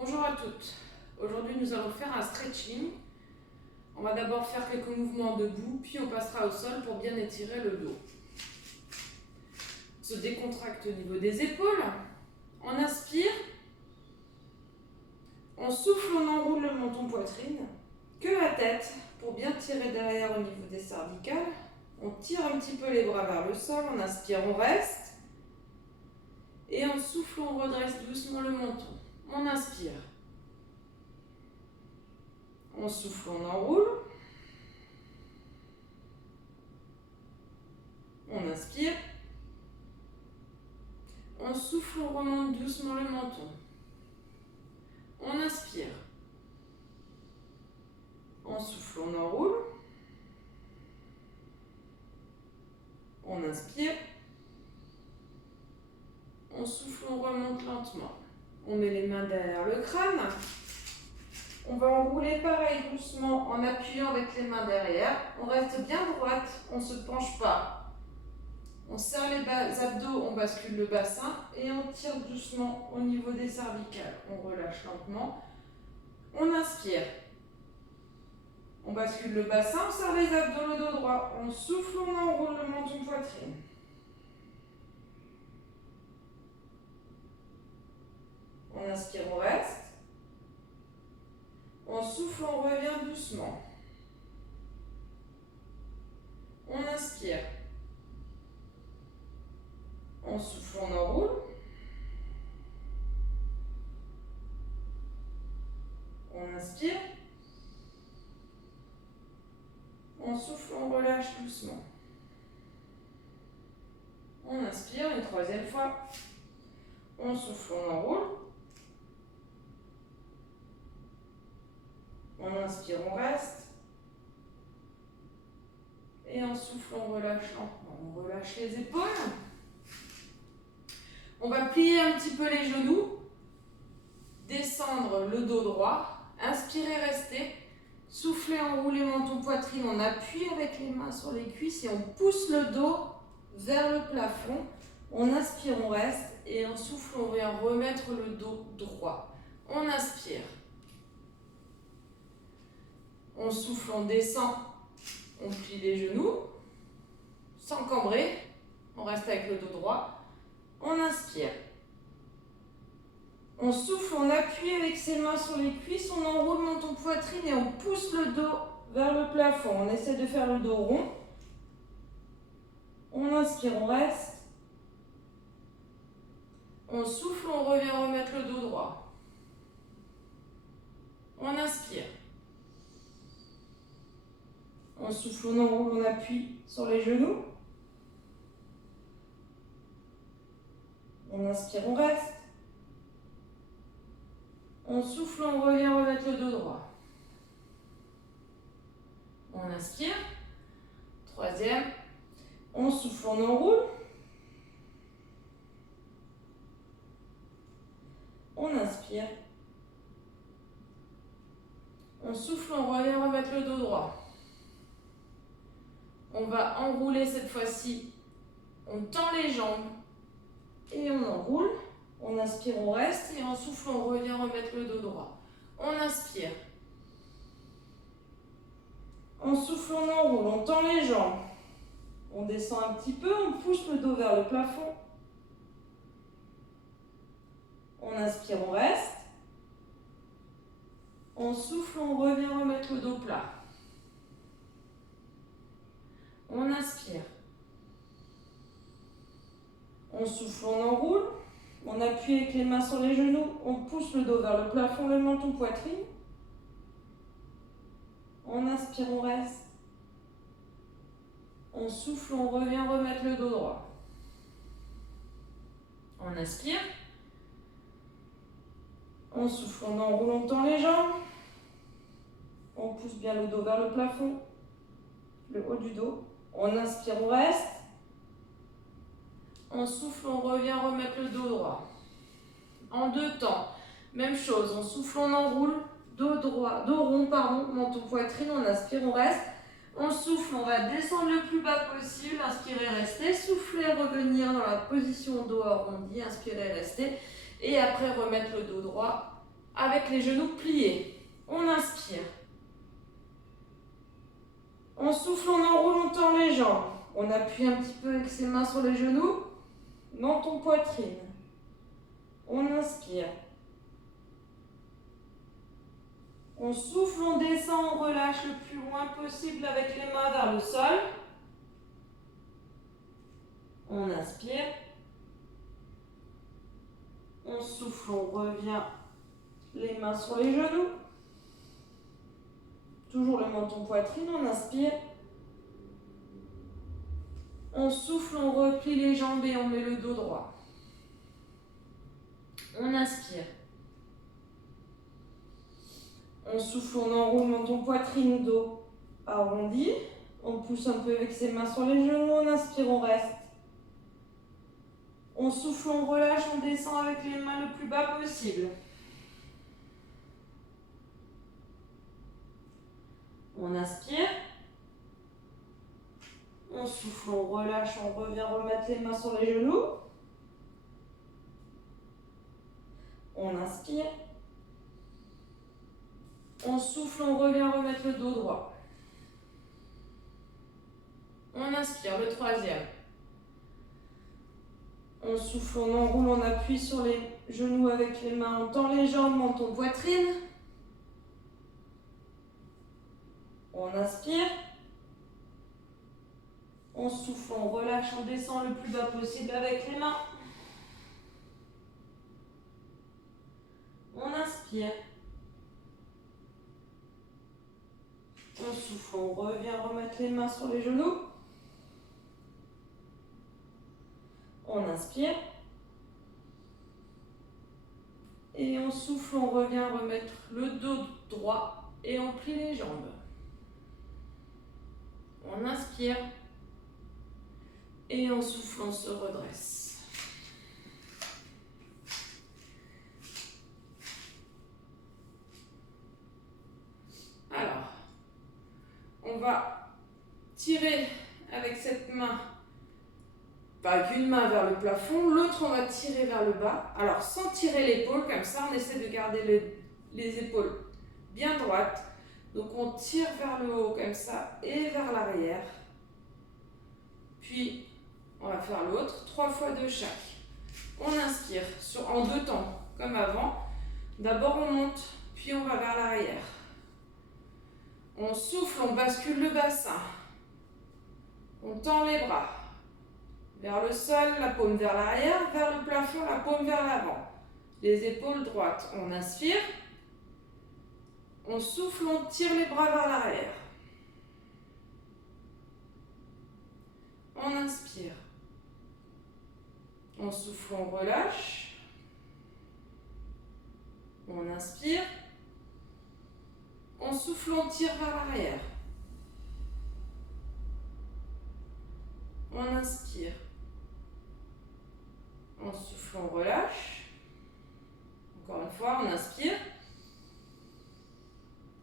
Bonjour à toutes. Aujourd'hui, nous allons faire un stretching. On va d'abord faire quelques mouvements debout, puis on passera au sol pour bien étirer le dos. On se décontracte au niveau des épaules. On inspire. On souffle, on enroule le menton poitrine. Que la tête pour bien tirer derrière au niveau des cervicales. On tire un petit peu les bras vers le sol. On inspire, on reste. Et on souffle, on redresse doucement le menton. On inspire. On souffle, on enroule. On inspire. On souffle, on remonte doucement le menton. On inspire. On souffle, on enroule. On inspire. On souffle, on remonte lentement. On met les mains derrière le crâne. On va enrouler pareil doucement en appuyant avec les mains derrière. On reste bien droite, on ne se penche pas. On serre les abdos, on bascule le bassin et on tire doucement au niveau des cervicales. On relâche lentement. On inspire. On bascule le bassin, on serre les abdos, le dos droit. On souffle, on enroule le menton poitrine. On inspire, on reste. On souffle, on revient doucement. On inspire. On souffle, on enroule. On inspire. On souffle, on relâche doucement. On inspire une troisième fois. On souffle, on enroule. On inspire, on reste. Et on souffle, on relâche lentement. On relâche les épaules. On va plier un petit peu les genoux. Descendre le dos droit. Inspirez, restez. Soufflez, enroulez menton poitrine. On appuie avec les mains sur les cuisses et on pousse le dos vers le plafond. On inspire, on reste. Et on souffle, on vient remettre le dos droit. On inspire. On souffle, on descend. On plie les genoux. Sans cambrer. On reste avec le dos droit. On inspire. On souffle, on appuie avec ses mains sur les cuisses, on enroule menton poitrine et on pousse le dos vers le plafond. On essaie de faire le dos rond. On inspire, on reste. On souffle, on revient remettre le dos droit. On inspire. On souffle, on enroule, on appuie sur les genoux. On inspire, on reste. On souffle, on revient remettre le dos droit. On inspire. Troisième. On souffle, on enroule. On inspire. On souffle, on revient remettre le dos droit. On va enrouler cette fois-ci. On tend les jambes et on enroule. On inspire, on reste et on souffle, on revient remettre le dos droit. On inspire. On souffle, on enroule, on tend les jambes. On descend un petit peu, on pousse le dos vers le plafond. On inspire, on reste. On souffle, on revient remettre le dos plat. On inspire. On souffle, on enroule. On appuie avec les mains sur les genoux. On pousse le dos vers le plafond, le menton poitrine. On inspire, on reste. On souffle, on revient remettre le dos droit. On inspire. On souffle, on enroule, on tend les jambes. On pousse bien le dos vers le plafond, le haut du dos. On inspire, on reste. On souffle, on revient remettre le dos droit. En deux temps, même chose, on souffle, on enroule, dos droit, dos rond, menton poitrine, on inspire, on reste. On souffle, on va descendre le plus bas possible, inspirez, restez, soufflez, revenir dans la position dos arrondi, inspirez, restez. Et après remettre le dos droit avec les genoux pliés. On inspire. On souffle, on enroule, on tend les jambes. On appuie un petit peu avec ses mains sur les genoux. Menton, poitrine. On inspire. On souffle, on descend, on relâche le plus loin possible avec les mains vers le sol. On inspire. On souffle, on revient les mains sur les genoux. Toujours le menton, poitrine, on inspire. On souffle, on replie les jambes et on met le dos droit. On inspire. On souffle, on enroule menton, poitrine, dos arrondi. On pousse un peu avec ses mains sur les genoux. On inspire, on reste. On souffle, on relâche, on descend avec les mains le plus bas possible. On inspire. On souffle, on relâche, on revient remettre les mains sur les genoux. On inspire. On souffle, on revient remettre le dos droit. On inspire, le troisième. On souffle, on enroule, on appuie sur les genoux avec les mains, on tend les jambes, menton, poitrine. On inspire. On souffle, on relâche, on descend le plus bas possible avec les mains. On inspire. On souffle, on revient remettre les mains sur les genoux. On inspire. Et on souffle, on revient remettre le dos droit et on plie les jambes. On inspire. Et on souffle, on se redresse. Alors, on va tirer avec cette main, avec une main vers le plafond, l'autre on va tirer vers le bas. Alors sans tirer l'épaule, comme ça on essaie de garder les épaules bien droites. Donc on tire vers le haut comme ça et vers l'arrière. Puis on va faire l'autre, 3 fois de chaque. On inspire en 2 temps, comme avant. D'abord on monte, puis on va vers l'arrière. On souffle, on bascule le bassin. On tend les bras. Vers le sol, la paume vers l'arrière, vers le plafond, la paume vers l'avant. Les épaules droites, on inspire. On souffle, on tire les bras vers l'arrière. On inspire. On souffle, on relâche. On inspire. On souffle, on tire vers l'arrière. On inspire. On souffle, on relâche. Encore une fois, on inspire.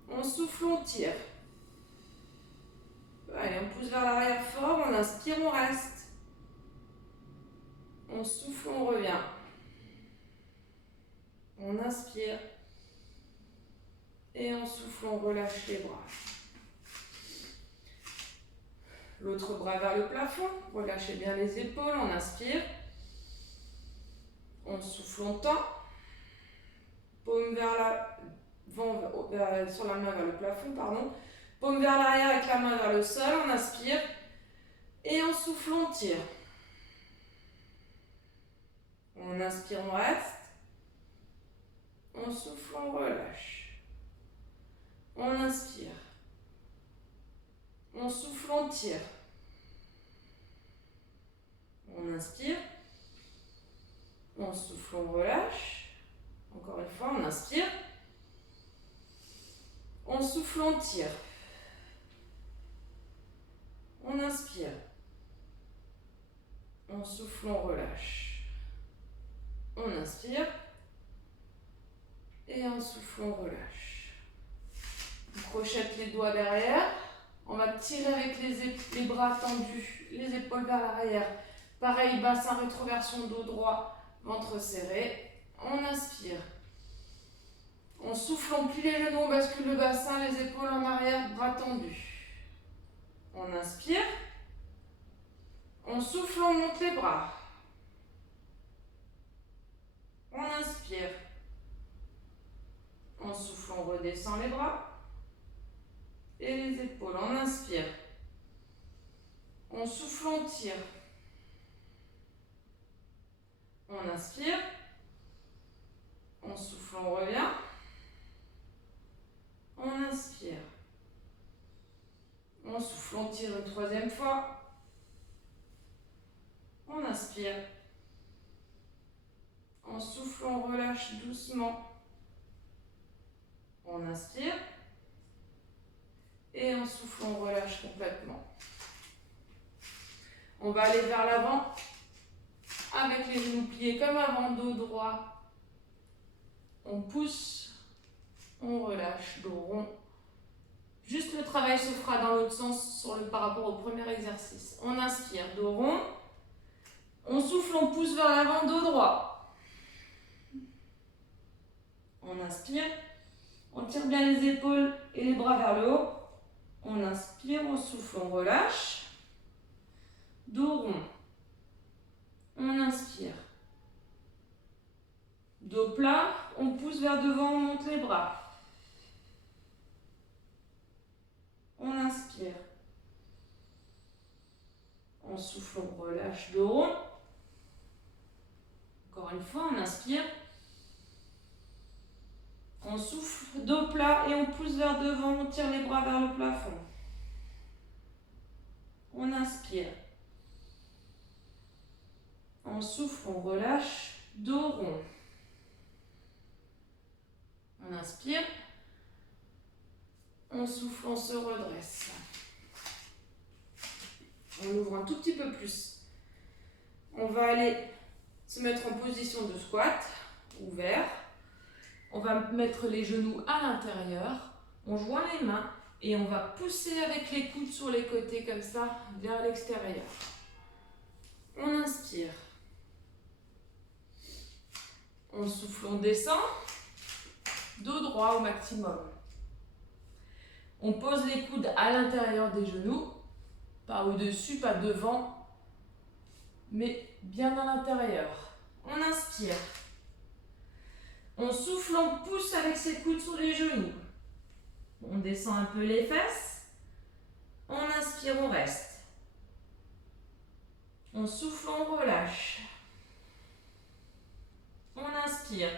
On souffle, on tire. Allez, on pousse vers l'arrière fort. On inspire, on reste. On souffle, on revient. On inspire. Et on souffle, on relâche les bras. L'autre bras vers le plafond. Relâchez bien les épaules. On inspire. On souffle, on tend. Paume sur la main vers le plafond, pardon. Paume vers l'arrière avec la main vers le sol. On inspire. Et on souffle, on tire. On inspire, on reste. On souffle, on relâche. On inspire. On souffle, on tire. On inspire. On souffle, on relâche. Encore une fois, on inspire. On souffle, on tire. On inspire. On souffle, on relâche. On inspire. Et on souffle, on relâche. On crochette les doigts derrière. On va tirer avec les bras tendus, les épaules vers l'arrière. Pareil, bassin, rétroversion, dos droit, ventre serré. On inspire. On souffle, on plie les genoux, on bascule le bassin, les épaules en arrière, bras tendus. On inspire. On souffle, on monte les bras. On inspire. On souffle, on redescend les bras. Et les épaules, on inspire. On souffle, on tire. On inspire. On souffle, on revient. On inspire. On souffle, on tire une troisième fois. On inspire. On souffle, on relâche doucement. On inspire. Et on souffle, on relâche complètement. On va aller vers l'avant avec les genoux pliés comme avant, dos droit. On pousse, on relâche, dos rond. Juste le travail se fera dans l'autre sens par rapport au premier exercice. On inspire, dos rond. On souffle, on pousse vers l'avant, dos droit. On inspire. On tire bien les épaules et les bras vers le haut. On inspire, on souffle, on relâche. Dos rond. On inspire. Dos plat, on pousse vers devant, on monte les bras. On inspire. On souffle, on relâche, dos rond. Encore une fois, on inspire. On souffle, dos plat et on pousse vers devant, on tire les bras vers le plafond. On inspire. On souffle, on relâche, dos rond. On inspire. On souffle, on se redresse. On ouvre un tout petit peu plus. On va aller se mettre en position de squat, ouvert. On va mettre les genoux à l'intérieur. On joint les mains et on va pousser avec les coudes sur les côtés comme ça, vers l'extérieur. On inspire. On souffle, on descend. Dos droit au maximum. On pose les coudes à l'intérieur des genoux. Pas au-dessus, pas devant, mais bien à l'intérieur. On inspire. On souffle, on pousse avec ses coudes sur les genoux. On descend un peu les fesses. On inspire, on reste. On souffle, on relâche. On inspire.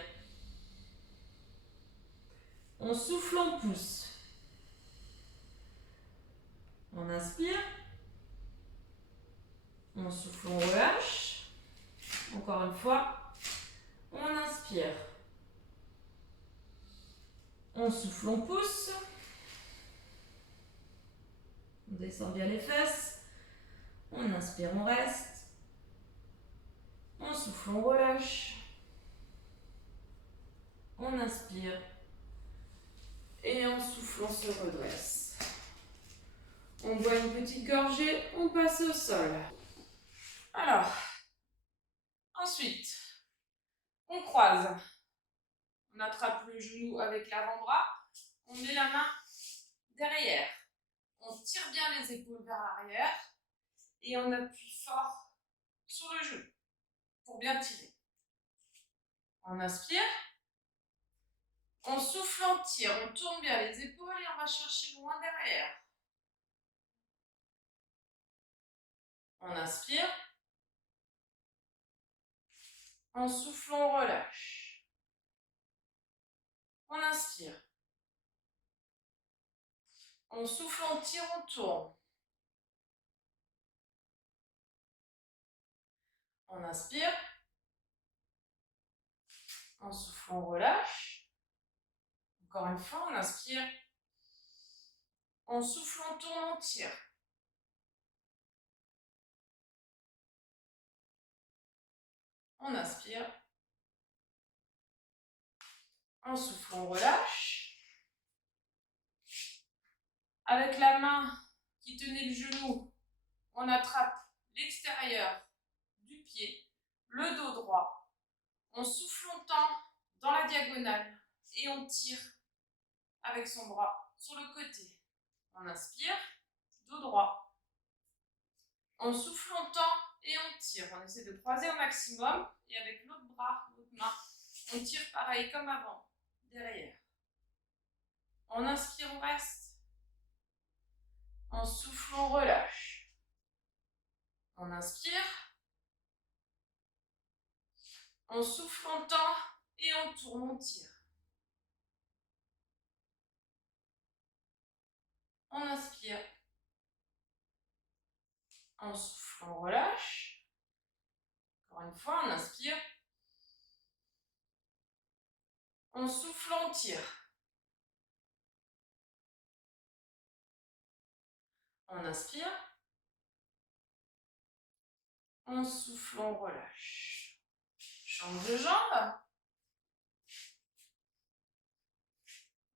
On souffle, on pousse. On inspire. On souffle, on relâche. Encore une fois. On inspire. On souffle, on pousse. On descend bien les fesses. On inspire, on reste. On souffle, on relâche. On inspire. Et en souffle, on se redresse. On boit une petite gorgée, on passe au sol. Alors, ensuite, on croise. On attrape le genou avec l'avant-bras. On met la main derrière. On tire bien les épaules vers l'arrière. Et on appuie fort sur le genou pour bien tirer. On inspire. On souffle, on tire. On tourne bien les épaules et on va chercher loin derrière. On inspire. On souffle, on relâche. On inspire. On souffle, on tire, on tourne. On inspire. On souffle, on relâche. Encore une fois, on inspire. On souffle, on tourne, on tire. On inspire. On souffle, on relâche. Avec la main qui tenait le genou, on attrape l'extérieur du pied, le dos droit. On souffle longtemps dans la diagonale et on tire avec son bras sur le côté. On inspire, dos droit. On souffle longtemps et on tire. On essaie de croiser au maximum et avec l'autre bras, l'autre main, on tire pareil comme avant, derrière. On inspire, on reste. On souffle, on relâche. On inspire. On souffle longtemps et on tourne, on tire. On inspire. On souffle, on relâche. Encore une fois, on inspire. On souffle, on tire. On inspire. On souffle, on relâche. Change de jambe.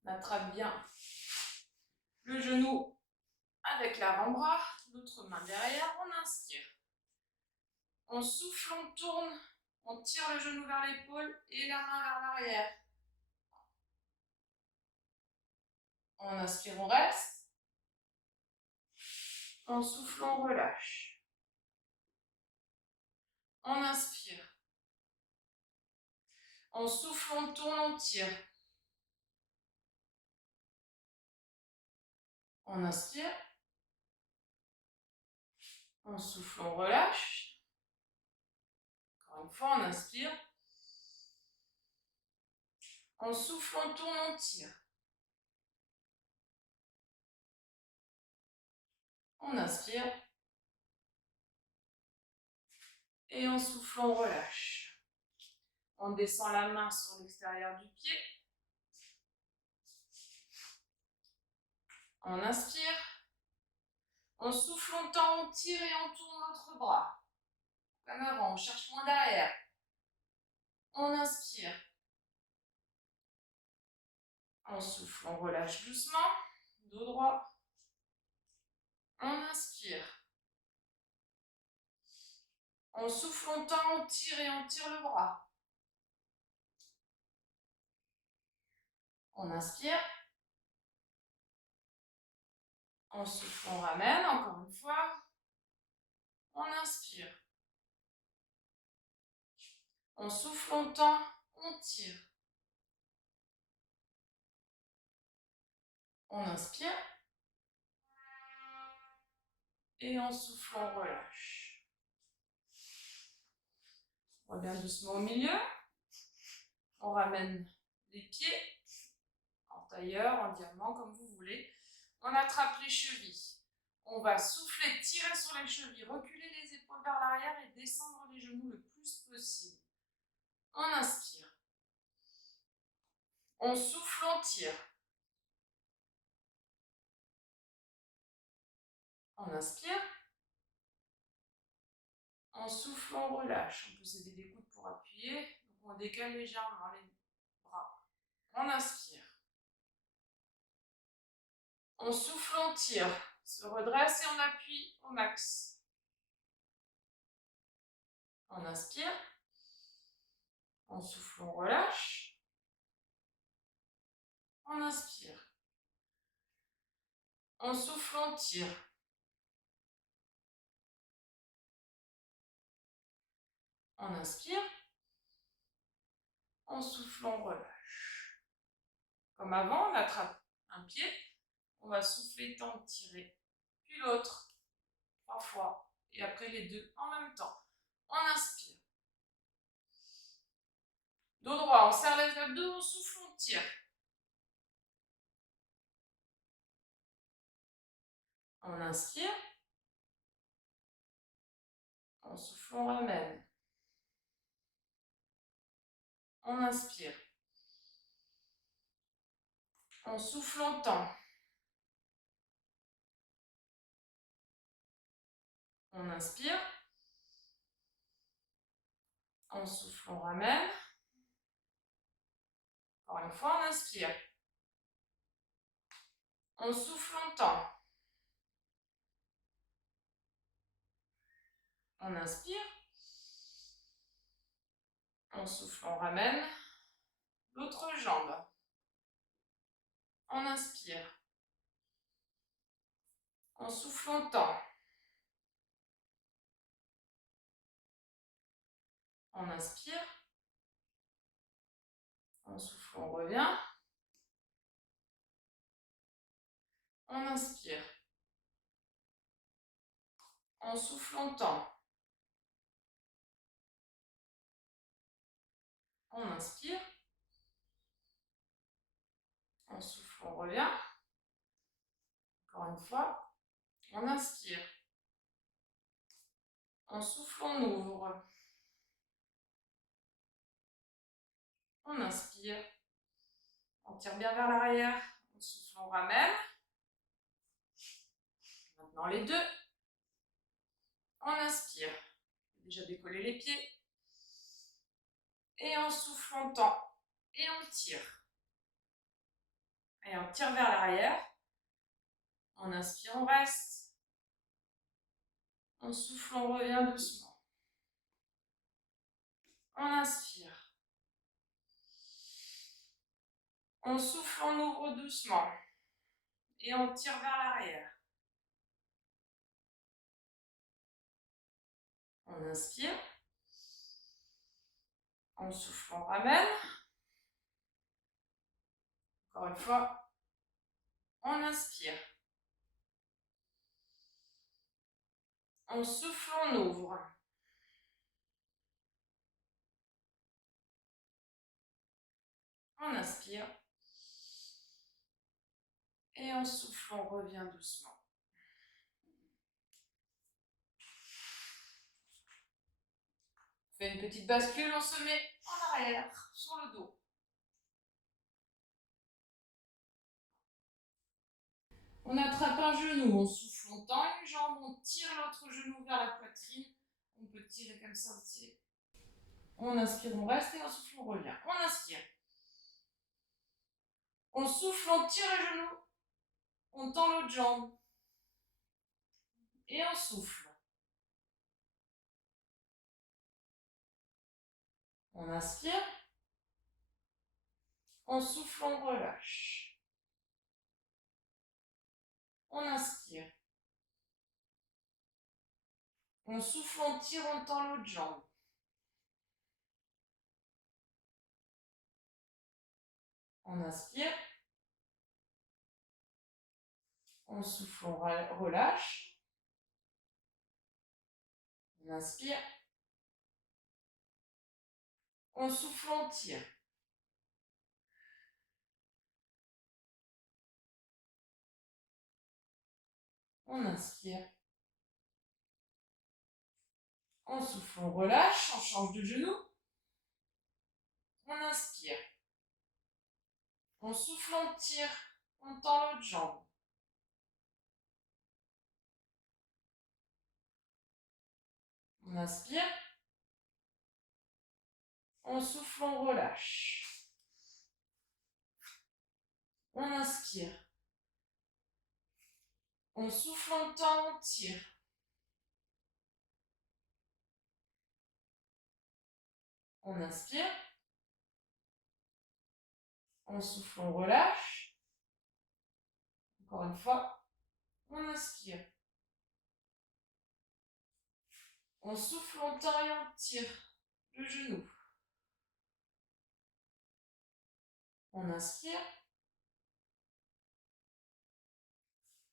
On attrape bien le genou avec l'avant-bras, l'autre main derrière, on inspire. On souffle, on tourne, on tire le genou vers l'épaule et la main vers l'arrière. On inspire, on reste. On souffle, on relâche. On inspire. On souffle, on tourne, on tire. On inspire. On souffle, on relâche. Encore une fois, on inspire. On souffle, on tourne, on tire. On inspire. Et on souffle, on relâche. On descend la main sur l'extérieur du pied. On inspire. On souffle longtemps, on tire et on tourne l'autre bras. Comme avant, on cherche moins derrière. On inspire. On souffle, on relâche doucement. Dos droit. On inspire. On souffle longtemps, on tire et on tire le bras. On inspire. On souffle, on ramène, encore une fois. On inspire. On souffle longtemps, on tire. On inspire. Et on souffle, on relâche. On revient doucement au milieu. On ramène les pieds en tailleur, en diamant, comme vous voulez. On attrape les chevilles. On va souffler, tirer sur les chevilles, reculer les épaules vers l'arrière et descendre les genoux le plus possible. On inspire. On souffle, on tire. On inspire. On souffle, on relâche. On peut s'aider des coudes pour appuyer. Donc on décale légèrement les bras. On inspire. On souffle, on tire. Se redresse et on appuie au max. On inspire. On souffle, on relâche. On inspire. On souffle, on tire. On inspire. On souffle, on relâche. Comme avant, on attrape un pied. On va souffler, tendre, tirer. Puis l'autre. 3 fois. Et après les deux en même temps. On inspire. Dos droit, on serre les abdos, on souffle, on tire. On inspire. On souffle, on ramène. On inspire. On souffle longtemps. On inspire. On souffle, on ramène. Encore une fois, on inspire. On souffle longtemps. On inspire. On souffle, on ramène. L'autre jambe. On inspire. On souffle longtemps. On inspire. On souffle, on revient. On inspire. On souffle longtemps. On inspire. On souffle, on revient. Encore une fois. On inspire. On souffle, on ouvre. On inspire. On tire bien vers l'arrière. On souffle, on ramène. Maintenant les deux. On inspire. Déjà décoller les pieds. Et on souffle longtemps. Et on tire. Et on tire vers l'arrière. On inspire, on reste. On souffle, on revient doucement. On inspire. On souffle, on ouvre doucement. Et on tire vers l'arrière. On inspire. On souffle, on ramène. Encore une fois. On inspire. On souffle, on ouvre. On inspire. Et on souffle, on revient doucement. On fait une petite bascule, on se met en arrière, sur le dos. On attrape un genou, on souffle, on tend une jambe, on tire l'autre genou vers la poitrine. On peut tirer comme ça aussi. On inspire, on reste et on souffle, on revient. On inspire. On souffle, on tire le genou. On tend l'autre jambe. Et on souffle. On inspire. On souffle, on relâche. On inspire. On souffle, on tire, on tend l'autre jambe. On inspire. On souffle, on relâche. On inspire. On souffle, on tire. On inspire. On souffle, on relâche, on change de genou. On inspire. On souffle, on tire, on tend l'autre jambe. On inspire. On souffle, on relâche. On inspire. On souffle, on tend, on tire. On inspire. On souffle, on relâche. Encore une fois. On inspire. On souffle, on tend et on tire le genou. On inspire.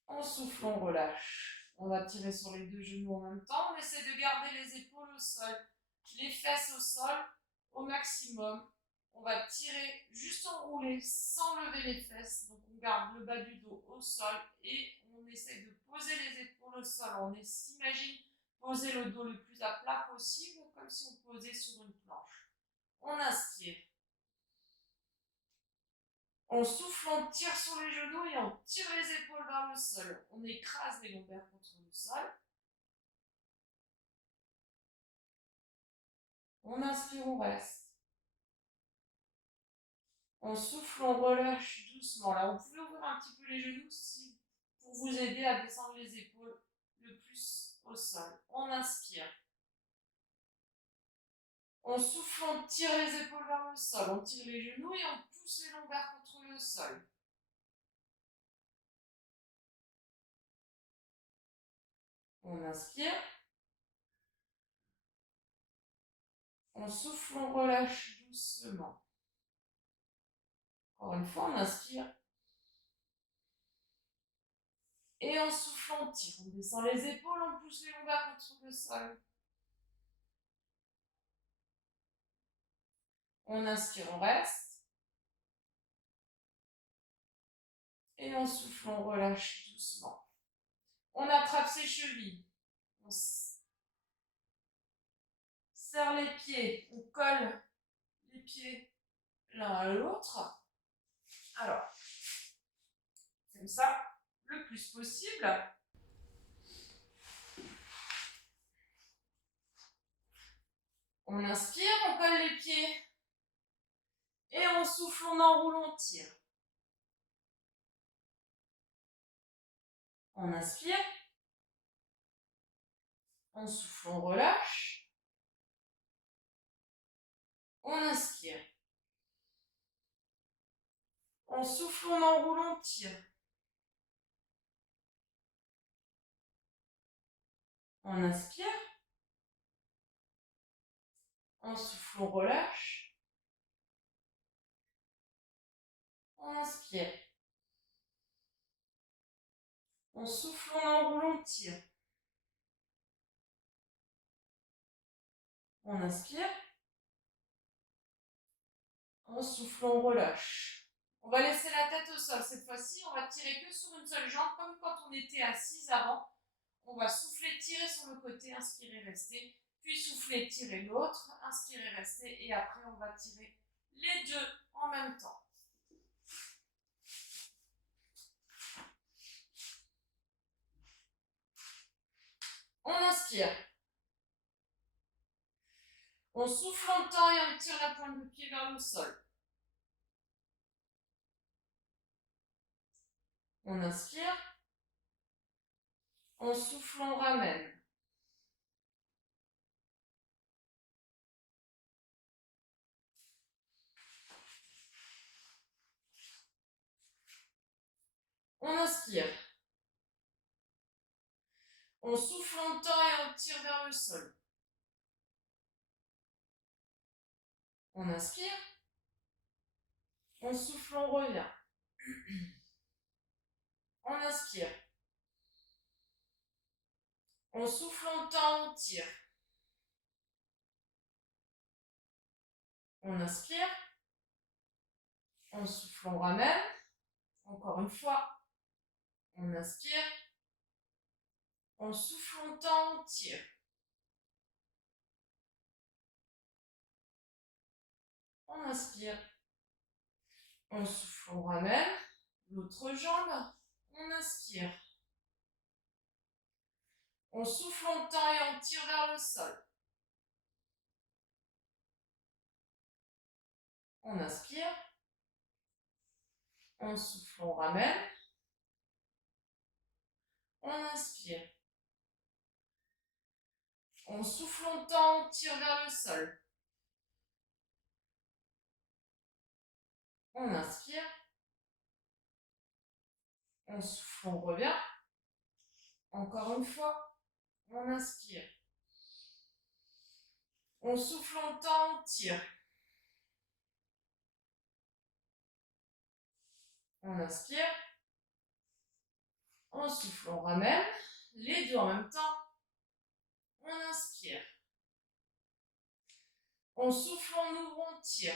On souffle, on relâche. On va tirer sur les deux genoux en même temps. On essaie de garder les épaules au sol, les fesses au sol au maximum. On va tirer juste enrouler sans lever les fesses. Donc on garde le bas du dos au sol et on essaie de poser les épaules au sol. On s'imagine poser le dos le plus à plat possible, comme si on posait sur une planche. On inspire. On souffle, on tire sur les genoux et on tire les épaules vers le sol. On écrase les lombaires contre le sol. On inspire, on reste. On souffle, on relâche doucement. Là, vous pouvez ouvrir un petit peu les genoux pour vous aider à descendre les épaules le plus au sol. On inspire. On souffle, on tire les épaules vers le sol. On tire les genoux et on pousse les lombaires contre le sol. On inspire. On souffle, on relâche doucement. Encore une fois, on inspire. Et en soufflant, on tire. On descend les épaules, on pousse les lombaires contre le sol. On inspire, on reste. Et en soufflant, on relâche doucement. On attrape ses chevilles. On serre les pieds. On colle les pieds l'un à l'autre. Alors, comme ça, le plus possible. On inspire, on colle les pieds. Et on souffle, on enroule, on tire. On inspire. On souffle, on relâche. On inspire. On souffle, on enroule, on tire. On inspire. On souffle, on relâche. On inspire. On souffle, on enroule, on tire. On inspire. On souffle, on relâche. On va laisser la tête au sol. Cette fois-ci, on va tirer que sur une seule jambe, comme quand on était assise avant. On va souffler, tirer sur le côté, inspirer, rester. Puis souffler, tirer l'autre, inspirer, rester. Et après, on va tirer les deux en même temps. On inspire. On souffle en temps et on tire la pointe de pied vers le sol. On inspire. On souffle, on ramène. On inspire. On souffle longtemps et on tire vers le sol. On inspire. On souffle, on revient. On inspire. On souffle longtemps, on tire. On inspire. On souffle, on ramène. Encore une fois. On inspire. On souffle longtemps, on tire. On inspire. On souffle, on ramène. L'autre jambe. On inspire. On souffle longtemps et on tire vers le sol. On inspire. On souffle, on ramène. On inspire. On souffle longtemps, on tire vers le sol. On inspire. On souffle, on revient. Encore une fois. On inspire. On souffle longtemps, on tire. On inspire. On souffle, on ramène. Les deux en même temps. On inspire. On souffle, on ouvre, on tire.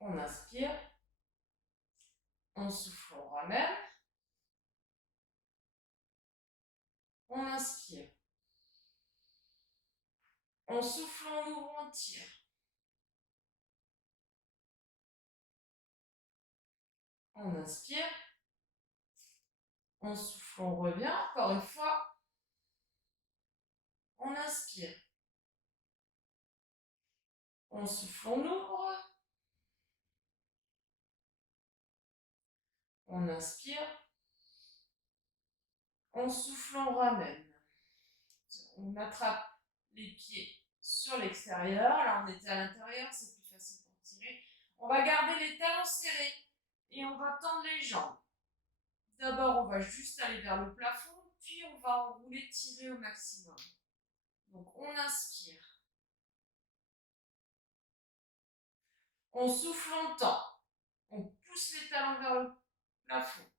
On inspire. On souffle, on ramène. On inspire. On souffle, on ouvre, on tire. On inspire. On souffle, on revient. Encore une fois. On inspire. On souffle, on ouvre. On inspire. On souffle, on ramène. On attrape les pieds sur l'extérieur. Là, on était à l'intérieur, c'est plus facile pour tirer. On va garder les talons serrés. Et on va tendre les jambes. D'abord, on va juste aller vers le plafond, puis on va enrouler, tirer au maximum. Donc, on inspire. On souffle longtemps. On pousse les talons vers le plafond.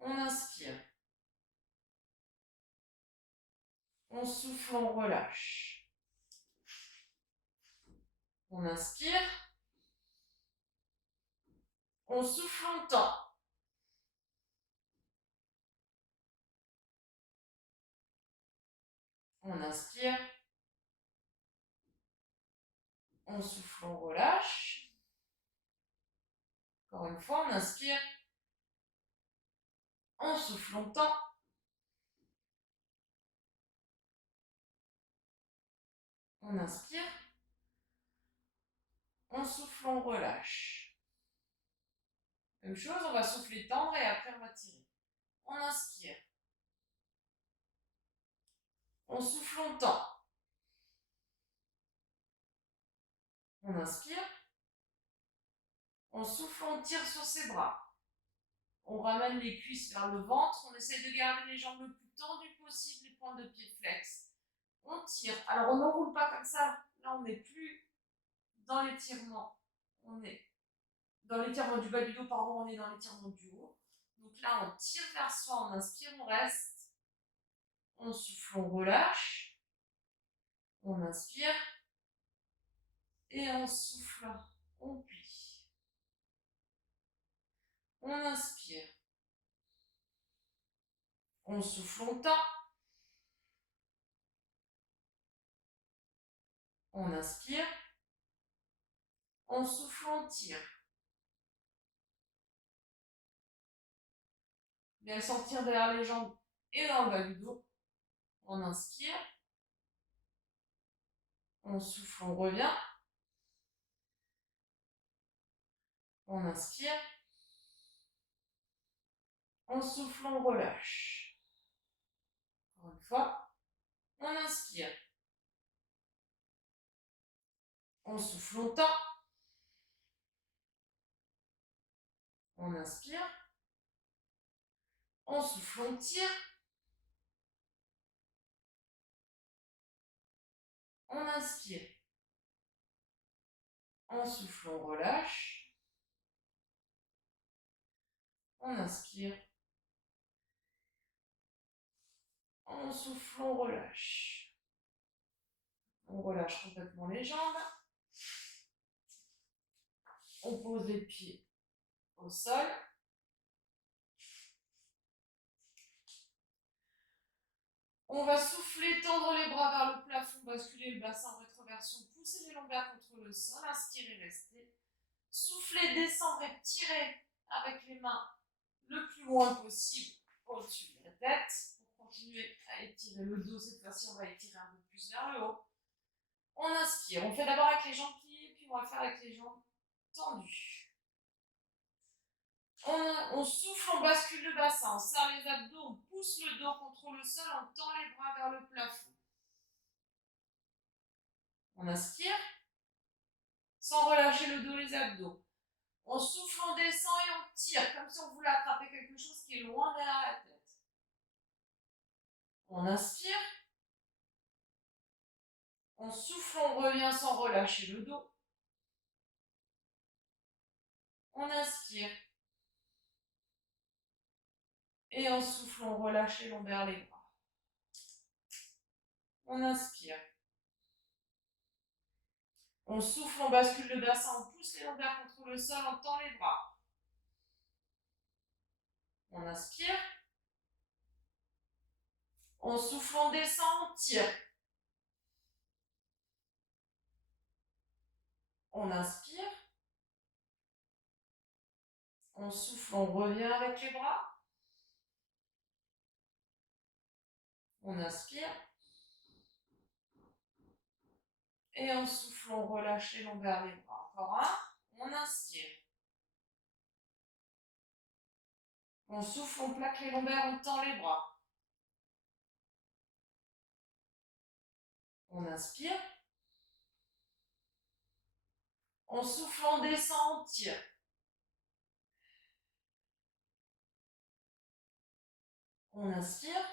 On inspire. On souffle, on relâche. On inspire. On souffle longtemps. On inspire. On souffle, on relâche. Encore une fois, on inspire. On souffle longtemps. On inspire. On souffle, on relâche. Même chose, on va souffler tendre et après on va tirer. On inspire. On souffle longtemps. On inspire. On souffle, on tire sur ses bras. On ramène les cuisses vers le ventre. On essaie de garder les jambes le plus tendues possible, les pointes de pied flex. On tire. Alors on n'enroule pas comme ça. Là on n'est plus dans l'étirement. On est dans l'étirement du bas du dos, pardon, on est dans l'étirement du haut. Donc là on tire vers soi, on inspire, on reste. On souffle, on relâche. On inspire. Et on souffle, on plie. On inspire. On souffle longtemps. On inspire. On souffle, on tire. Bien sentir derrière les jambes et dans le bas du dos. On inspire. On souffle, on revient. On inspire. On souffle, on relâche. Encore une fois. On inspire. On souffle longtemps. On inspire. On souffle, on tire. On inspire. On souffle, on relâche. On inspire. On souffle, on relâche. On relâche complètement les jambes. On pose les pieds au sol. On va souffler, tendre les bras vers le plafond, basculer le bassin en rétroversion, pousser les lombaires contre le sol, inspirer, rester. Souffler, descendre et tirer avec les mains le plus loin possible au-dessus de la tête. Pour continuer à étirer le dos, cette fois-ci on va étirer un peu plus vers le haut. On inspire, on fait d'abord avec les jambes pliées, puis on va faire avec les jambes tendues. On souffle, on bascule le bassin, on serre les abdos, on pousse le dos contre le sol, on tend les bras vers le plafond. On inspire, sans relâcher le dos, les abdos. On souffle, on descend et on tire, comme si on voulait attraper quelque chose qui est loin derrière la tête. On inspire, on souffle, on revient sans relâcher le dos. On inspire. Et on souffle, on relâche les lombaires, les bras. On inspire. On souffle, on bascule le bassin, on pousse les lombaires contre le sol, on tend les bras. On inspire. On souffle, on descend, on tire. On inspire. On souffle, on revient avec les bras. On inspire. Et on souffle, on relâche les lombaires, les bras. Encore un. On inspire. On souffle, on plaque les lombaires, on tend les bras. On inspire. En souffle, on descend, on tire. On inspire.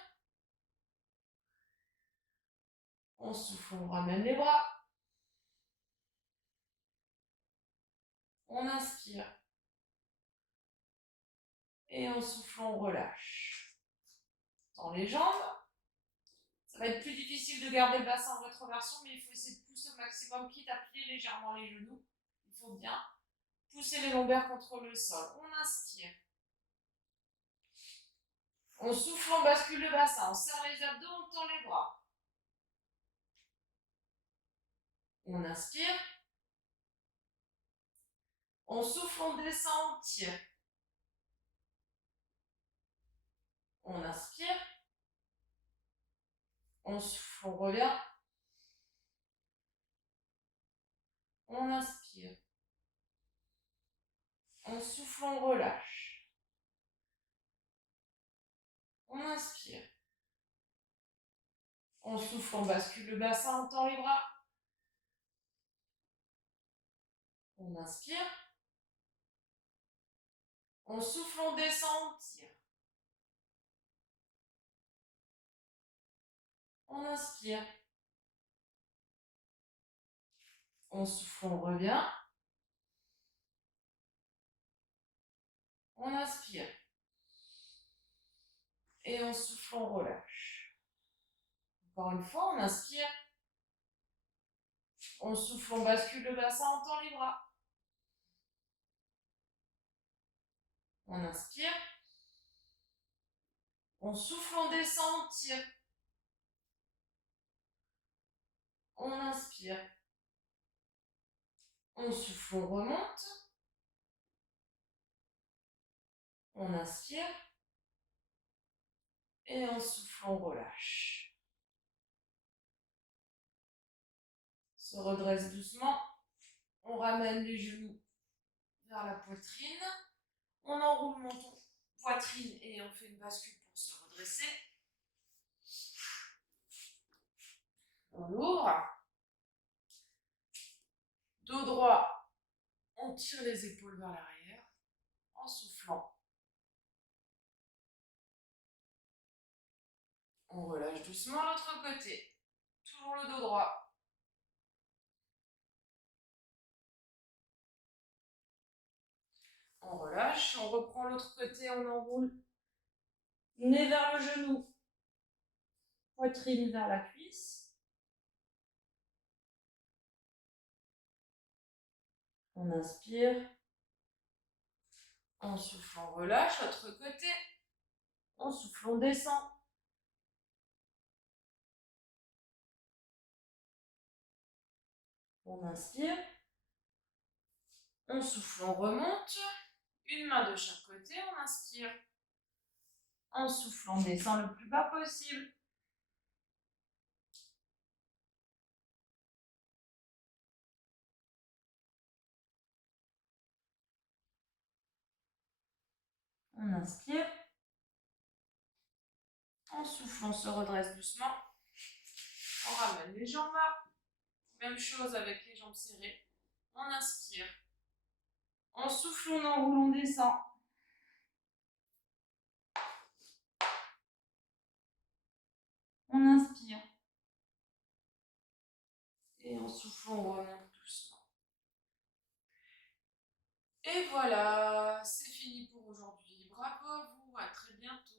On souffle, on ramène les bras. On inspire. Et on souffle, on relâche. Dans les jambes. Ça va être plus difficile de garder le bassin en rétroversion, mais il faut essayer de pousser au maximum, quitte à plier légèrement les genoux. Il faut bien pousser les lombaires contre le sol. On inspire. On souffle, on bascule le bassin. On serre les abdos, on tend les bras. On inspire. On souffle, on descend, on tire. On inspire. On souffle, on revient. On inspire. On souffle, on relâche. On inspire. On souffle, on bascule le bassin, on tend les bras. On inspire. On souffle, on descend, on tire. On inspire. On souffle, on revient. On inspire. Et on souffle, on relâche. Encore une fois, on inspire. On souffle, on bascule le bassin, on tend les bras. On inspire. On souffle, on descend, on tire. On inspire. On souffle, on remonte. On inspire. Et on souffle, on relâche. On se redresse doucement. On ramène les genoux vers la poitrine. On enroule menton, poitrine et on fait une bascule pour se redresser. On ouvre. Dos droit. On tire les épaules vers l'arrière en soufflant. On relâche doucement l'autre côté. Toujours le dos droit. On relâche, on reprend l'autre côté, on enroule. Nez vers le genou. Poitrine vers la cuisse. On inspire. On souffle, on relâche l'autre côté. On souffle, on descend. On inspire. On souffle, on remonte. Une main de chaque côté, on inspire. On souffle, on descend le plus bas possible. On inspire. On souffle, on se redresse doucement. On ramène les jambes là. Même chose avec les jambes serrées. On inspire. On souffle, on enroule, on descend. On inspire. Et on souffle, on remonte doucement. Et voilà, c'est fini pour aujourd'hui. Bravo à vous, à très bientôt.